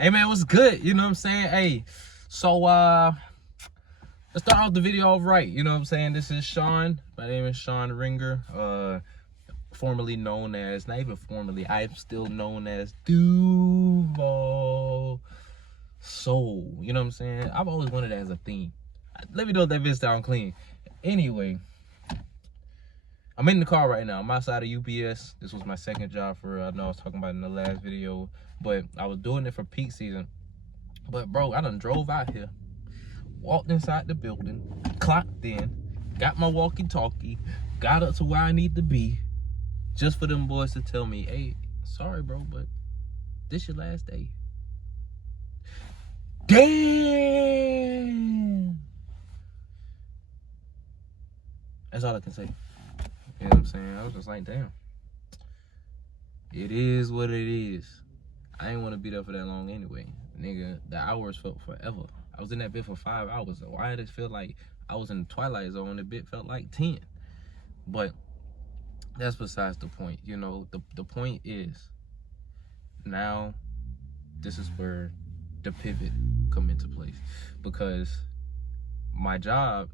Hey man, what's good? You know what I'm saying? Hey, so let's start off the video off right. You know what I'm saying? This is Sean. My name is Sean Ringer. Formerly known as, not even formerly, I'm still known as Duval Soul. You know what I'm saying? I've always wanted that as a theme. Let me know if that vid sound clean. Anyway, I'm in the car right now. I'm outside of UPS. This was my second job I know I was talking about in the last video, but I was doing it for peak season. But bro, I done drove out here, walked inside the building, clocked in, got my walkie-talkie, got up to where I need to be, just for them boys to tell me, hey, sorry bro, but this your last day. Damn! That's all I can say. You know what I'm saying? I was just like, damn. It is what it is. I ain't want to be there for that long anyway. Nigga, the hours felt forever. I was in that bit for 5 hours. So why did it feel like I was in the Twilight Zone? The bit felt like 10. But that's besides the point. You know, the point is, now this is where the pivot come into place. Because my job,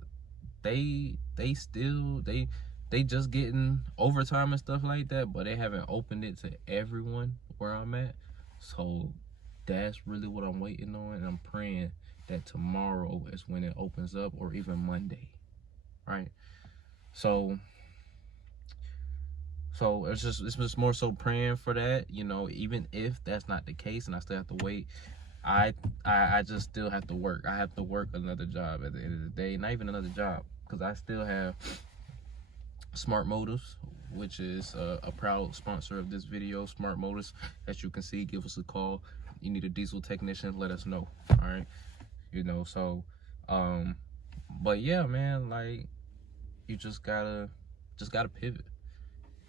they just getting overtime and stuff like that, but they haven't opened it to everyone where I'm at. So that's really what I'm waiting on, and I'm praying that tomorrow is when it opens up, or even Monday, right? So it's just more so praying for that, you know. Even if that's not the case and I still have to wait, I just still have to work. I have to work another job at the end of the day. Not even another job, because I still have Smart Motives, which is a proud sponsor of this video. Smart Motives, as you can see, give us a call. You need a diesel technician, let us know. All right, you know. So but yeah, man, like, you just gotta pivot.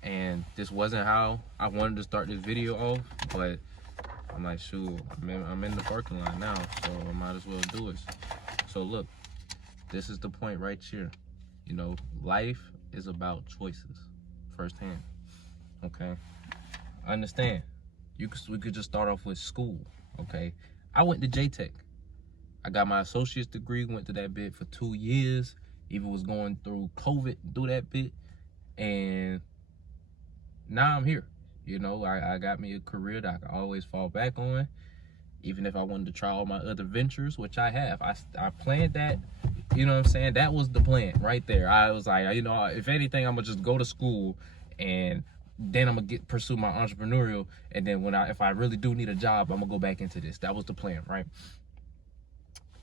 And this wasn't how I wanted to start this video off, but I'm like, shoot, I'm in the parking lot now, so I might as well do it. So look, this is the point right here. You know, life is about choices firsthand. Okay, understand. We could just start off with school. Okay, I went to J-Tech. I got my associate's degree, went to that bit for 2 years, even was going through COVID through that bit, and now I'm here. You know, I got me a career that I can always fall back on, even if I wanted to try all my other ventures, which I have. I planned that. You know what I'm saying? That was the plan right there. I was like, you know, if anything, I'm gonna just go to school, and then I'm gonna pursue my entrepreneurial, and then if I really do need a job, I'm gonna go back into this. That was the plan, right?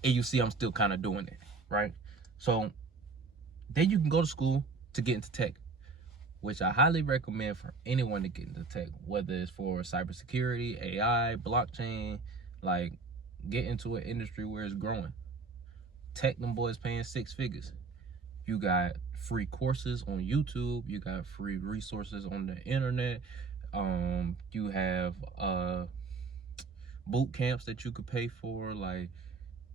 And you see, I'm still kind of doing it, right? So then you can go to school to get into tech, which I highly recommend for anyone to get into tech, whether it's for cybersecurity, AI, blockchain. Like, get into an industry where it's growing. Tech, them boys paying 6 figures. You got free courses on YouTube. You got free resources on the internet. You have boot camps that you could pay for. Like,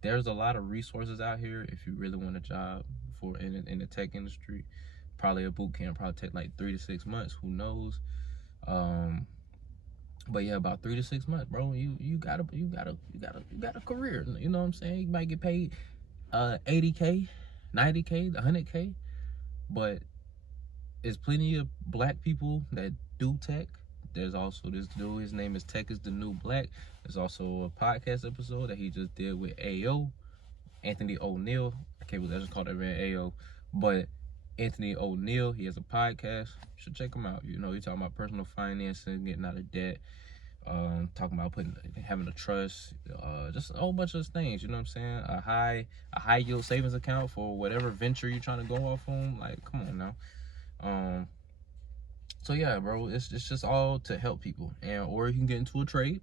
there's a lot of resources out here if you really want a job in the tech industry. Probably a boot camp probably take like 3 to 6 months. Who knows? But yeah, about 3 to 6 months, bro. You got a career. You know what I'm saying? You might get paid 80K, 90K, 100K, but there's plenty of black people that do tech. There's also this dude, his name is Tech is the New Black. There's also a podcast episode that he just did with AO, Anthony O'Neal. I can't believe I just called that man AO, but Anthony O'Neal, he has a podcast. You should check him out. You know, he's talking about personal financing, getting out of debt, talking about having a trust, just a whole bunch of things. You know what I'm saying? A high yield savings account for whatever venture you're trying to go off on. Like, come on now. So yeah, bro, it's just all to help people. Or you can get into a trade.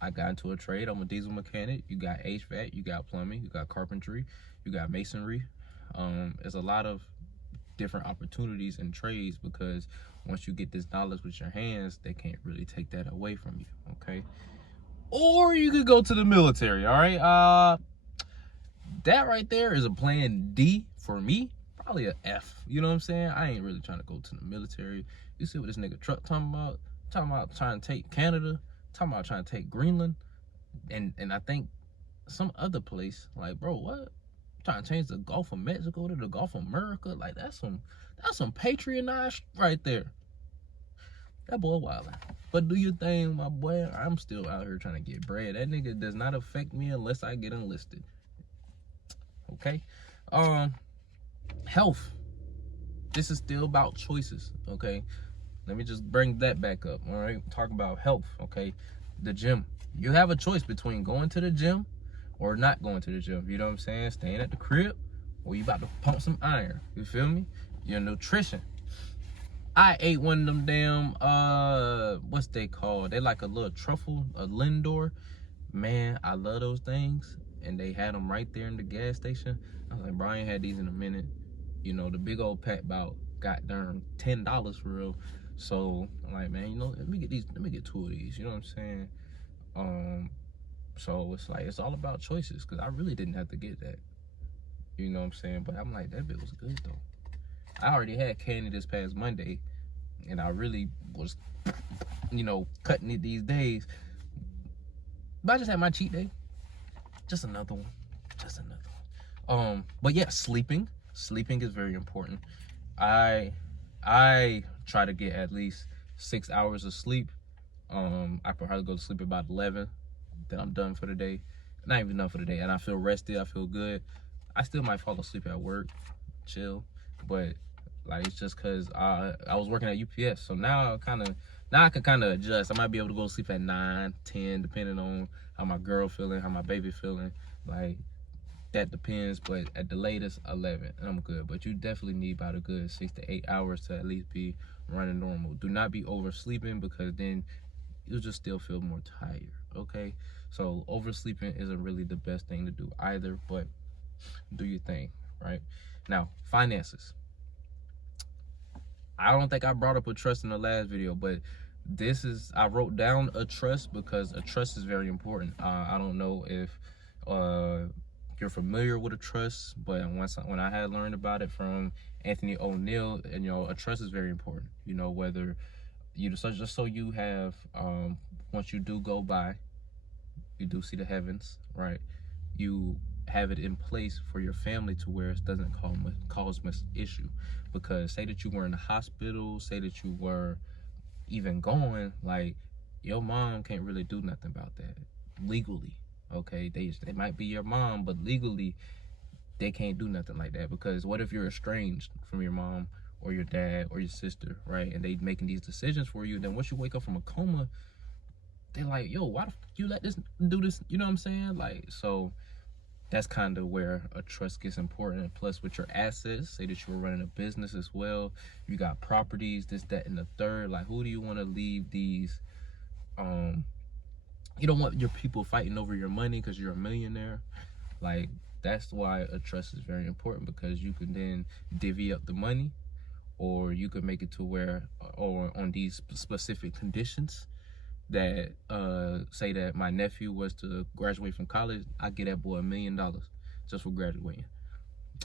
I got into a trade. I'm a diesel mechanic. You got HVAC, you got plumbing, you got carpentry, you got masonry. There's a lot of different opportunities in trades, because once you get this knowledge with your hands, they can't really take that away from you. Okay. Or you could go to the military. All right. That right there is a plan D for me. Probably a F. You know what I'm saying? I ain't really trying to go to the military. You see what this nigga Truck talking about? Talking about trying to take Canada. Talking about trying to take Greenland. And I think some other place, like, bro, what? Trying to change the Gulf of Mexico to the Gulf of America? Like, that's some patronage right there. That boy wildin'. But do your thing, my boy. I'm still out here trying to get bread. That nigga does not affect me unless I get enlisted. Okay? Health. This is still about choices, okay? Let me just bring that back up, all right? Talk about health, okay? The gym. You have a choice between going to the gym or not going to the gym. You know what I'm saying? Staying at the crib, or you about to pump some iron. You feel me? Your nutrition. I ate one of them damn, what's they called? They like a little truffle, a Lindor. Man, I love those things. And they had them right there in the gas station. I was like, bro, I ain't had these in a minute. You know, the big old pack about got darn $10 for real. So I'm like, man, you know, let me get 2 of these. You know what I'm saying? So it's like, it's all about choices, because I really didn't have to get that. You know what I'm saying? But I'm like, that bit was good though. I already had candy this past Monday, and I really was, you know, cutting it these days. But I just had my cheat day. Just another one. Just another one. But yeah, sleeping. Sleeping is very important. I try to get at least 6 hours of sleep. I probably go to sleep about 11. Then I'm done for the day. Not even done for the day. And I feel rested. I feel good. I still might fall asleep at work. Chill. But like, it's just because I was working at UPS. So now I can kind of adjust. I might be able to go to sleep at 9, 10, depending on how my girl feeling, how my baby feeling. Like, that depends, but at the latest 11, and I'm good. But you definitely need about a good 6 to 8 hours to at least be running normal. Do not be oversleeping, because then you'll just still feel more tired, okay? So oversleeping isn't really the best thing to do either, but do your thing, right? Now, finances. I don't think I brought up a trust in the last video, but I wrote down a trust because a trust is very important. I don't know if you're familiar with a trust, but when I had learned about it from Anthony O'Neill, and you know, a trust is very important. You know, whether you just so you have, once you do go by, you do see the heavens, right? You have it in place for your family to where it doesn't cause much issue. Because say that you were in the hospital, say that you were even going, like, your mom can't really do nothing about that legally, okay? They might be your mom, but legally they can't do nothing like that. Because what if you're estranged from your mom or your dad or your sister, right? And they making these decisions for you. Then once you wake up from a coma, they're like, yo, why the fuck you let this do this? You know what I'm saying? Like, so that's kind of where a trust gets important. Plus, with your assets, say that you were running a business as well, you got properties, this, that, and the third. Like, who do you want to leave these? You don't want your people fighting over your money because you're a millionaire. Like, that's why a trust is very important, because you can then divvy up the money, or you could make it to where, or on these specific conditions, that say that my nephew was to graduate from college, I get that boy $1 million just for graduating.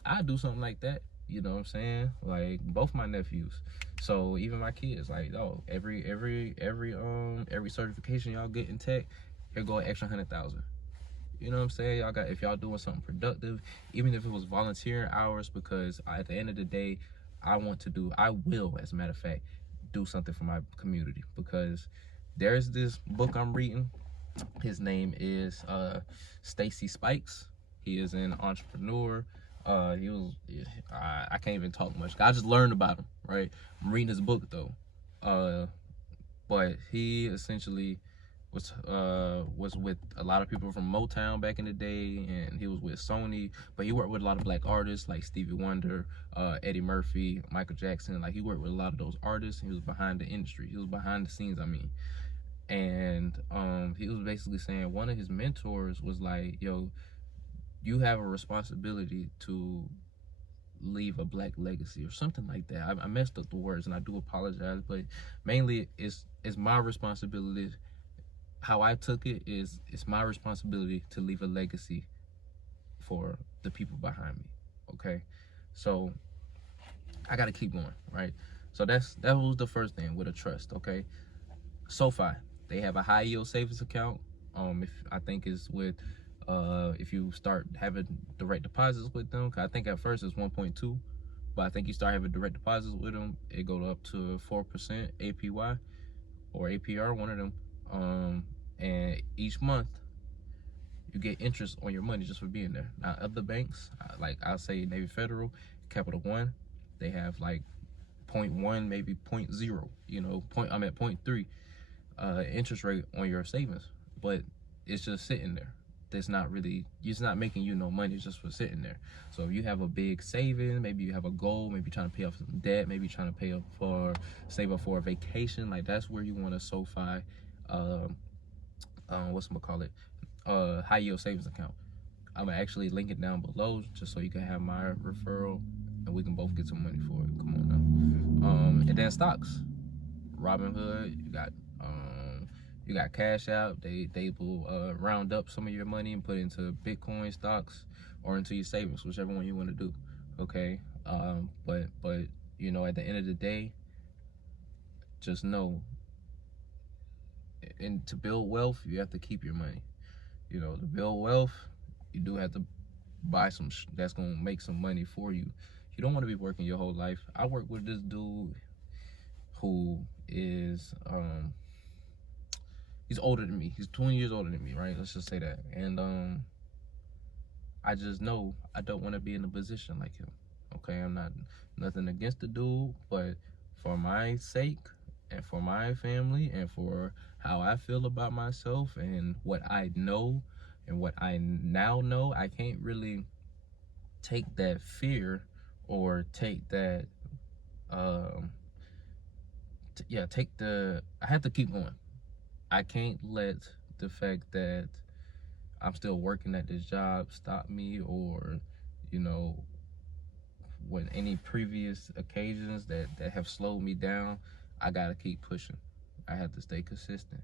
I do something like that, you know what I'm saying? Like, both my nephews. So even my kids, like, oh, every certification y'all get in tech, here go an extra 100,000. You know what I'm saying? Y'all got, if y'all doing something productive, even if it was volunteering hours, because at the end of the day, I will, as a matter of fact, do something for my community. Because there's this book I'm reading. His name is Stacy Spikes. He is an entrepreneur. I can't even talk much. I just learned about him, right? I'm reading his book though. But he essentially was with a lot of people from Motown back in the day, and he was with Sony, but he worked with a lot of black artists like Stevie Wonder, Eddie Murphy, Michael Jackson. Like, he worked with a lot of those artists. He was behind the industry. He was behind the scenes, I mean. And he was basically saying one of his mentors was like, yo, you have a responsibility to leave a black legacy, or something like that. I messed up the words, and I do apologize, but mainly it's my responsibility. How I took it is, it's my responsibility to leave a legacy for the people behind me, okay? So I gotta keep going, right? So that was the first thing with a trust, okay? SoFi, they have a high yield savings account. If I think it's with if you start having direct deposits with them, 'cause I think at first it's 1.2, but I think you start having direct deposits with them, it go up to 4% APY or APR, one of them. And each month you get interest on your money just for being there. Now other banks, like I'll say Navy Federal, Capital One, they have like 0.1, maybe 0.0, you know, I'm at 0.3 interest rate on your savings, but it's just sitting there. It's not really, it's not making you no money, it's just for sitting there. So if you have a big saving, maybe you have a goal, maybe you're trying to pay off some debt, maybe you're trying to pay up for, save up for a vacation, like that's where you want a SoFi high yield savings account. I'm gonna actually link it down below just so you can have my referral and we can both get some money for it. Come on now. And then stocks, Robinhood, you got Cash App. They will round up some of your money and put it into Bitcoin stocks or into your savings, whichever one you want to do. Okay. But you know, at the end of the day, just know, and to build wealth, you have to keep your money. You know, to build wealth, you do have to buy some that's gonna make some money for you. You don't want to be working your whole life. I work with this dude who is he's older than me. He's 20 years older than me, right? Let's just say that. And I just know I don't want to be in a position like him. Okay, I'm not nothing against the dude, but for my sake and for my family and for how I feel about myself and what I know and what I now know, I can't really take that fear or take that I have to keep going. I can't let the fact that I'm still working at this job stop me, or, you know, when any previous occasions that have slowed me down. I gotta keep pushing. I have to stay consistent.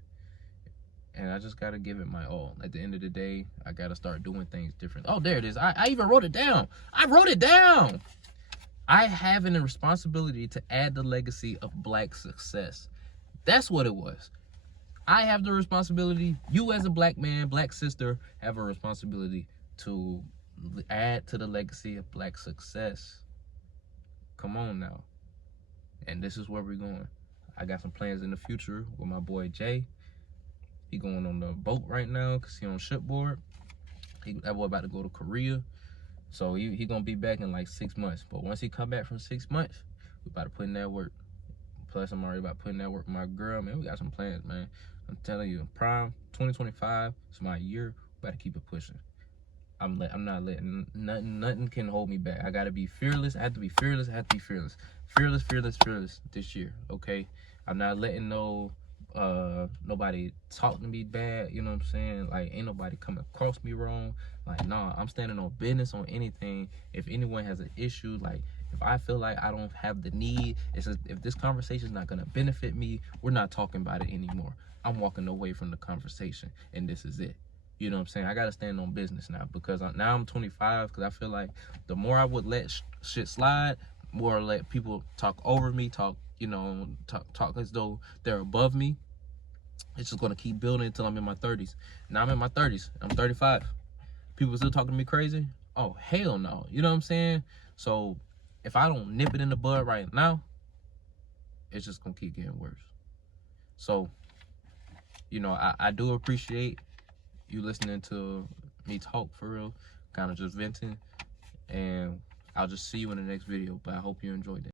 And I just gotta give it my all. At the end of the day, I gotta start doing things different. Oh, there it is. I even wrote it down. I wrote it down. I have a responsibility to add the legacy of Black success. That's what it was. I have the responsibility, you as a Black man, Black sister, have a responsibility to add to the legacy of Black success. Come on now. And this is where we're going. I got some plans in the future with my boy Jay. He going on the boat right now because he on shipboard. That boy about to go to Korea. So he gonna be back in like 6 months. But once he come back from 6 months, we about to put in that work. Plus, I'm already about putting that work with my girl, man. We got some plans, man. I'm telling you, Prime 2025 is my year. We about to keep it pushing. I'm not letting nothing can hold me back. I gotta be fearless. I have to be fearless. I have to be fearless. Fearless this year. Okay. I'm not letting nobody talk to me bad. You know what I'm saying? Like, ain't nobody coming across me wrong. Like, nah, I'm standing on business on anything. If anyone has an issue, like, if I feel like I don't have the need, it's just, if this conversation is not gonna benefit me, we're not talking about it anymore. I'm walking away from the conversation, and this is it. You know what I'm saying? I gotta stand on business now, because now I'm 25. Because I feel like the more I would let shit slide, more let people talk over me, talk as though they're above me, it's just gonna keep building until I'm in my 30s. Now I'm in my 30s. I'm 35. People still talking to me crazy? Oh, hell no. You know what I'm saying? So if I don't nip it in the bud right now, it's just gonna keep getting worse. So, you know, I do appreciate you listening to me talk for real, kind of just venting, and I'll just see you in the next video. But I hope you enjoyed it.